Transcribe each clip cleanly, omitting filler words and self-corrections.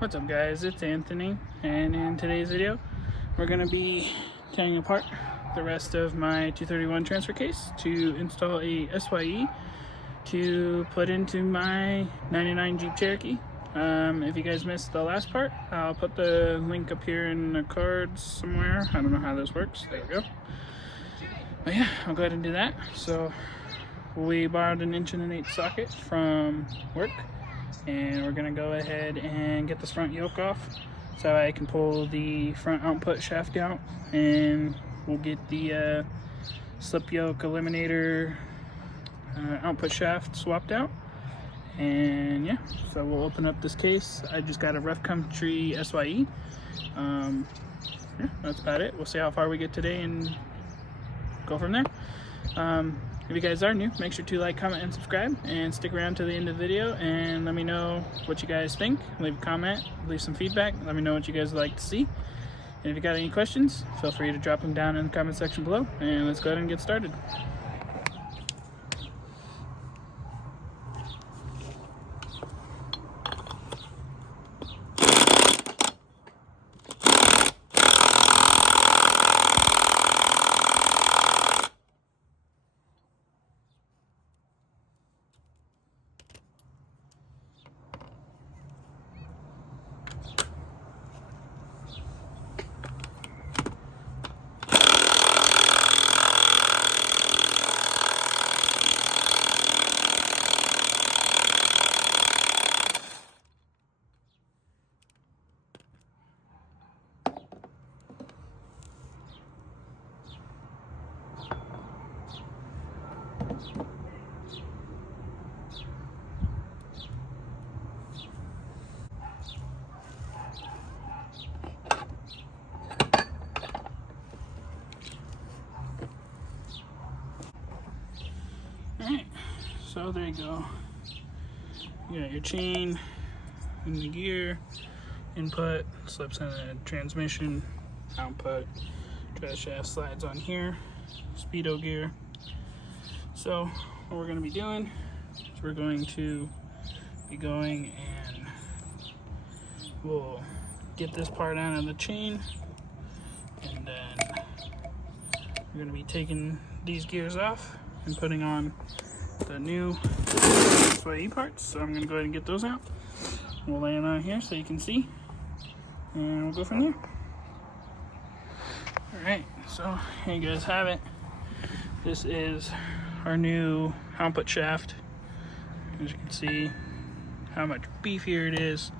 What's up guys, it's Anthony, and in today's video we're going to be tearing apart the rest of my 231 transfer case to install a SYE to put into my 99 Jeep Cherokee. If you guys missed the last part, I'll put the link up here in the cards somewhere. I don't know how this works. There we go. But yeah, I'll go ahead and do that. So we borrowed an 1.1" socket from work, and we're gonna go ahead and get this front yoke off so I can pull the front output shaft out, and we'll get the slip yoke eliminator output shaft swapped out. And yeah, so we'll open up this case. I just got a Rough Country SYE. Yeah, that's about it. We'll see how far we get today and go from there. If you guys are new, make sure to like, comment, and subscribe, and stick around to the end of the video and let me know what you guys think. Leave a comment, leave some feedback, let me know what you guys would like to see. And if you got any questions, feel free to drop them down in the comment section below, and let's go ahead and get started. Alright, so there you go. You got your chain in the gear, input, slips in the transmission, output, drive shaft slides on here, speedo gear. So what we're going to be doing is we're going to be going and we'll get this part out of the chain, and then we're going to be taking these gears off and putting on the new SYE parts. So I'm going to go ahead and get those out. We'll lay them out here so you can see, and we'll go from there. Alright, so here you guys have it. This is our new output shaft. As you can see how much beefier it is.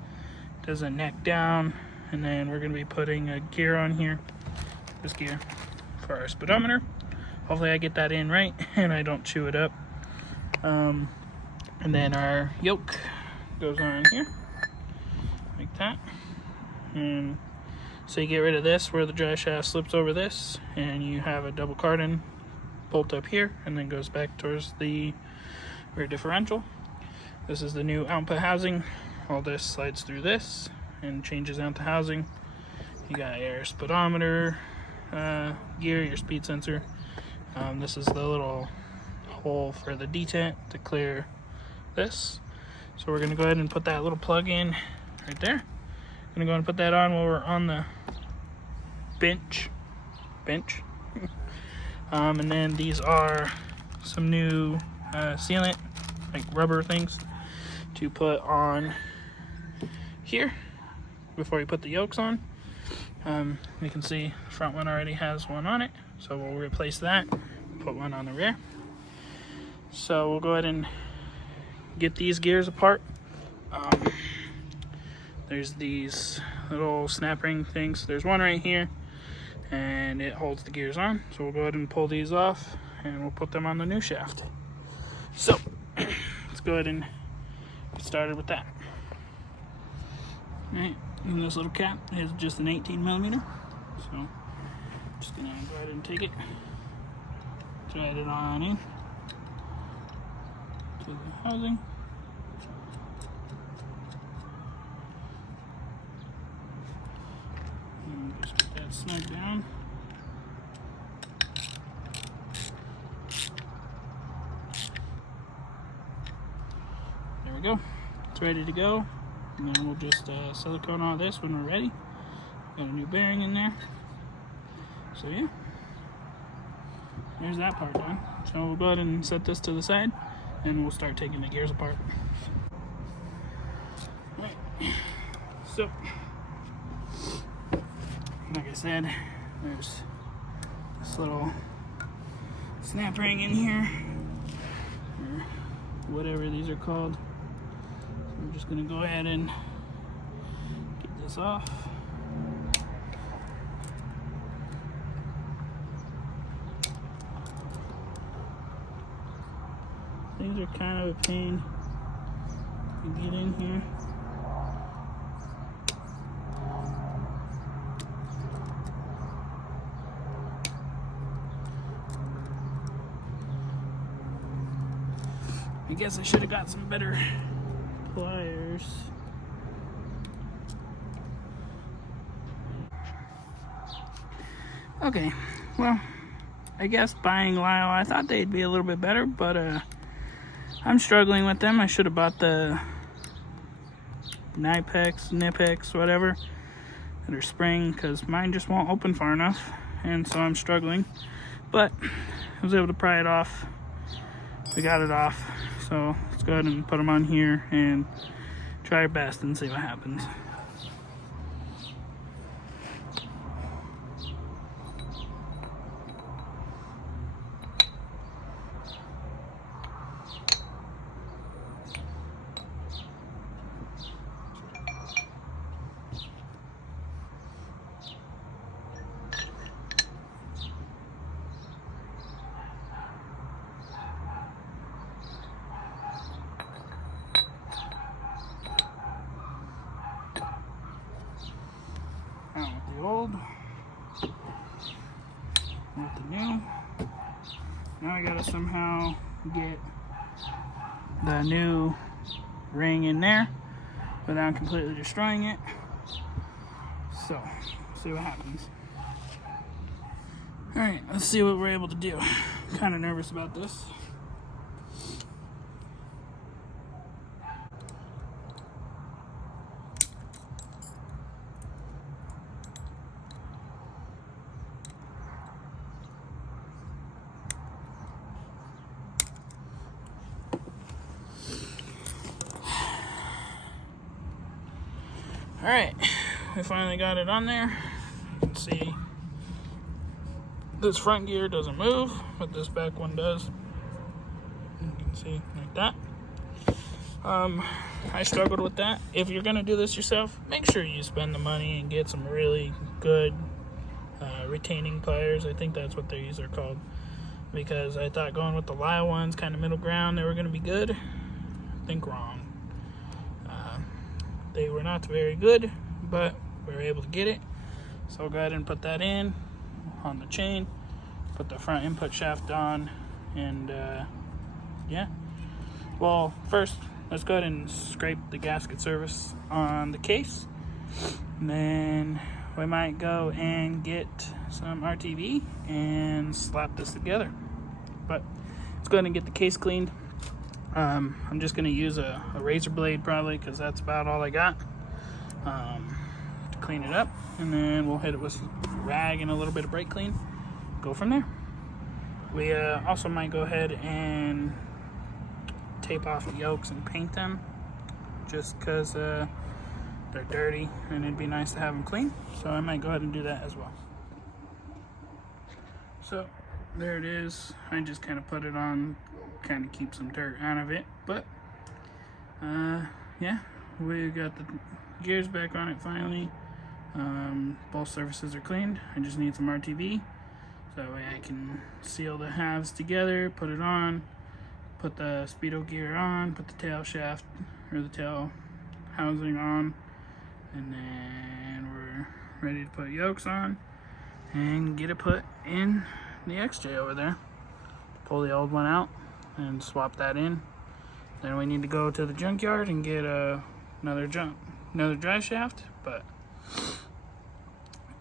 It doesn't neck down. And then we're going to be putting a gear on here, this gear, for our speedometer. Hopefully I get that in right and I don't chew it up. And then our yoke goes on here like that. And so you get rid of this where the drive shaft slips over this, and you have a double cardan bolt up here and then goes back towards the rear differential. This is the new output housing. All this slides through this and changes out the housing. You got your speedometer gear, your speed sensor. This is the little hole for the detent to clear this. So we're going to go ahead and put that little plug in right there. I'm going to go and put that on while we're on the bench. And then these are some new sealant, like rubber things, to put on here before you put the yokes on. You can see the front one already has one on it, so we'll replace that, put one on the rear. So we'll go ahead and get these gears apart. There's these little snap ring things. There's one right here, and it holds the gears on. So we'll go ahead and pull these off, and we'll put them on the new shaft. So let's go ahead and get started with that. Alright, and this little cap is just an 18mm. So I'm just gonna go ahead and take it, thread it on in to the housing. And just get that snug down. There we go. It's ready to go. And then we'll just silicone all this when we're ready. Got a new bearing in there. So yeah, there's that part done. So we'll go ahead and set this to the side and we'll start taking the gears apart. Alright, so like I said, there's this little snap ring in here, or whatever these are called. So I'm just gonna go ahead and get this off. These are kind of a pain to get in here. I guess I should have got some better pliers. Okay, well, I guess buying Lyle, I thought they'd be a little bit better, but I'm struggling with them. I should have bought the Nipex, whatever, that are spring, because mine just won't open far enough, and so I'm struggling. But I was able to pry it off. We got it off, so let's go ahead and put them on here and try our best and see what happens. Out with the old, with the new. Now I gotta somehow get the new ring in there without completely destroying it. So, see what happens. Alright, let's see what we're able to do. I'm kind of nervous about this. Alright, we finally got it on there. You can see this front gear doesn't move, but this back one does. You can see like that. I struggled with that. If you're going to do this yourself, make sure you spend the money and get some really good retaining pliers. I think that's what these are called. Because I thought going with the Lyle ones, kind of middle ground, they were going to be good. I think wrong. They were not very good, but we were able to get it. So I'll go ahead and put that in on the chain, put the front input shaft on, and yeah. Well, first, let's go ahead and scrape the gasket surface on the case. And then we might go and get some RTV and slap this together. But let's go ahead and get the case cleaned. I'm just going to use a razor blade probably, because that's about all I got to clean it up. And then we'll hit it with a rag and a little bit of brake clean. Go from there. We also might go ahead and tape off the yokes and paint them, just because they're dirty and it'd be nice to have them clean. So I might go ahead and do that as well. So there it is. I just kind of put it on, kind of keep some dirt out of it, but yeah, we got the gears back on it finally. Both surfaces are cleaned. I just need some RTV, so that way I can seal the halves together, put it on, put the speedo gear on, put the tail shaft or the tail housing on, and then we're ready to put yokes on and get it put in the XJ over there. Pull the old one out and swap that in. Then we need to go to the junkyard and get another drive shaft, but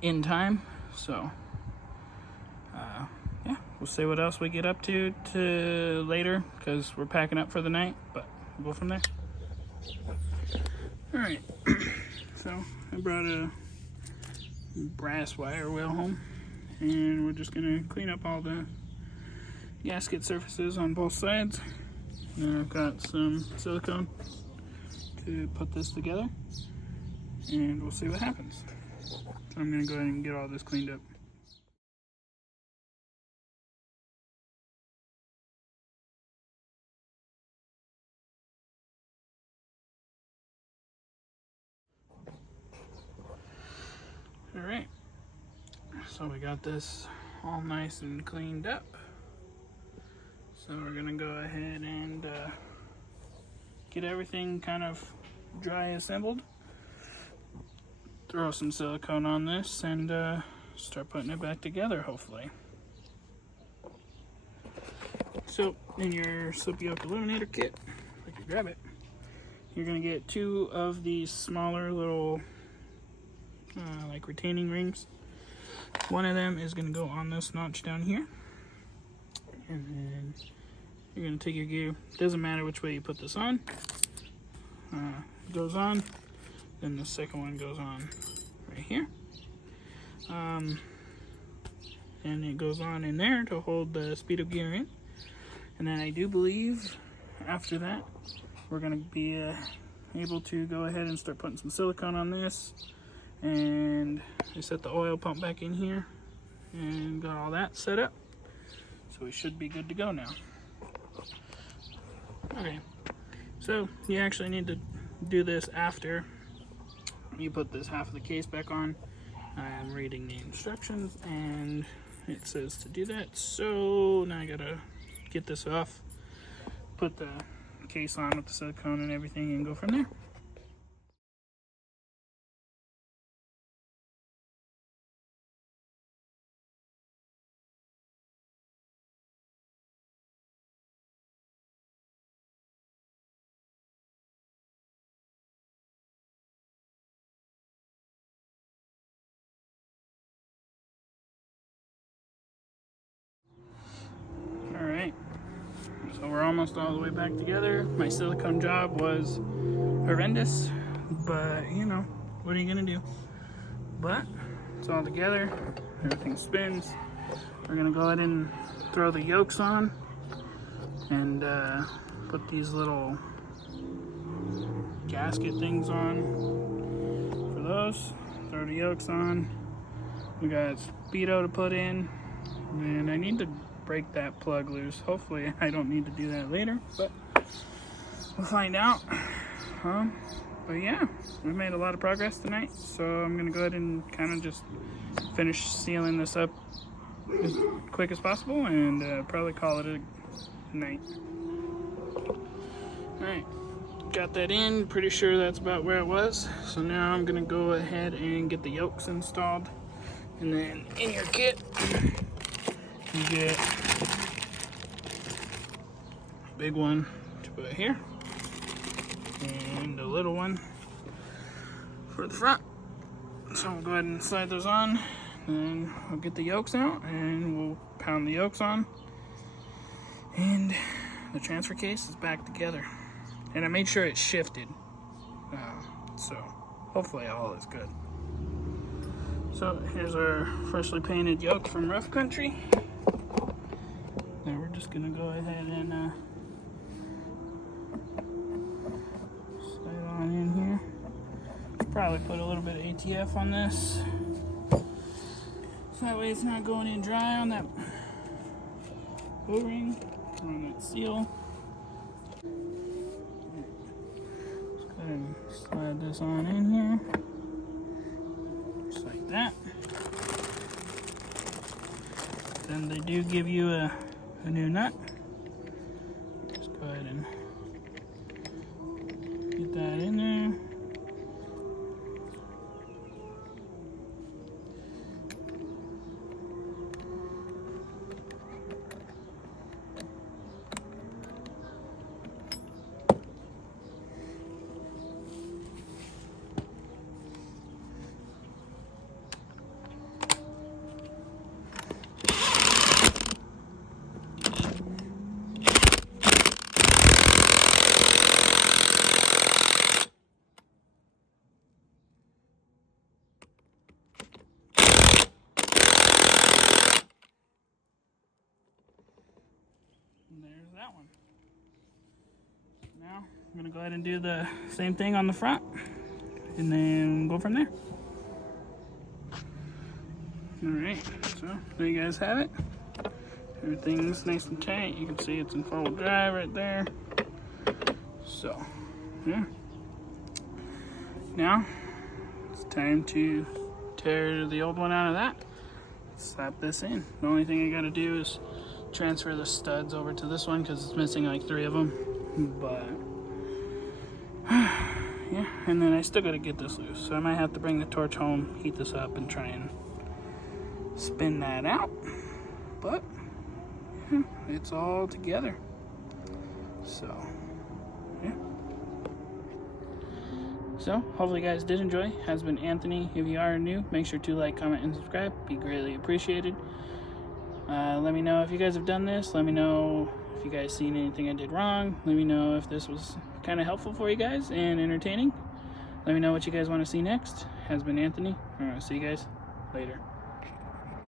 in time. So yeah, we'll see what else we get up to later, because we're packing up for the night, but we'll go from there. Alright, so I brought a brass wire wheel home, and we're just going to clean up all the gasket surfaces on both sides. And I've got some silicone to put this together, and we'll see what happens. So I'm going to go ahead and get all this cleaned up. Alright, so we got this all nice and cleaned up. So we're going to go ahead and get everything kind of dry assembled. Throw some silicone on this and start putting it back together, hopefully. So in your slip yoke illuminator kit, if I could grab it, you're going to get 2 of these smaller little like retaining rings. One of them is going to go on this notch down here, and then you're going to take your gear. Doesn't matter which way you put this on. It goes on, then the second one goes on right here, and it goes on in there to hold the speedo gear in. And then I do believe after that we're going to be able to go ahead and start putting some silicone on this. And I set the oil pump back in here and got all that set up, so we should be good to go now. Okay, so you actually need to do this after you put this half of the case back on. I'm reading the instructions and it says to do that, so now I gotta get this off, put the case on with the silicone and everything, and go from there. Alright, so we're almost all the way back together. My silicone job was horrendous, but you know, what are you gonna do? But it's all together, everything spins. We're gonna go ahead and throw the yokes on and put these little gasket things on for those. Throw the yokes on. We got speedo to put in, and I need to break that plug loose. Hopefully I don't need to do that later, but we'll find out. But yeah, we've made a lot of progress tonight, so I'm gonna go ahead and kind of just finish sealing this up as quick as possible and probably call it a night. Alright, got that in. Pretty sure that's about where it was. So now I'm gonna go ahead and get the yokes installed, and then in your kit you get a big one to put here and a little one for the front. So we'll go ahead and slide those on, and we'll get the yokes out and we'll pound the yokes on, and the transfer case is back together. And I made sure it shifted, so hopefully all is good. So here's our freshly painted yoke from Rough Country. Now we're just gonna go ahead and slide on in here. Probably put a little bit of ATF on this, so that way it's not going in dry on that O-ring or on that seal. Just go ahead and slide this on in here, just like that. Then they do give you a new nut. Just go ahead and get that in there. I'm gonna go ahead and do the same thing on the front and then go from there. Alright, so there you guys have it. Everything's nice and tight. You can see it's in 4-wheel drive right there. So, yeah. Now, it's time to tear the old one out of that. Slap this in. The only thing I gotta do is transfer the studs over to this one because it's missing like 3 of them. But, yeah, and then I still gotta get this loose. So I might have to bring the torch home, heat this up, and try and spin that out. But, yeah, it's all together. So, yeah. So, hopefully you guys did enjoy. Has been Anthony. If you are new, make sure to like, comment, and subscribe. Be greatly appreciated. Let me know if you guys have done this. Let me know if you guys seen anything I did wrong. Let me know if this was kind of helpful for you guys and entertaining. Let me know what you guys want to see next. Has been Anthony. See you guys later.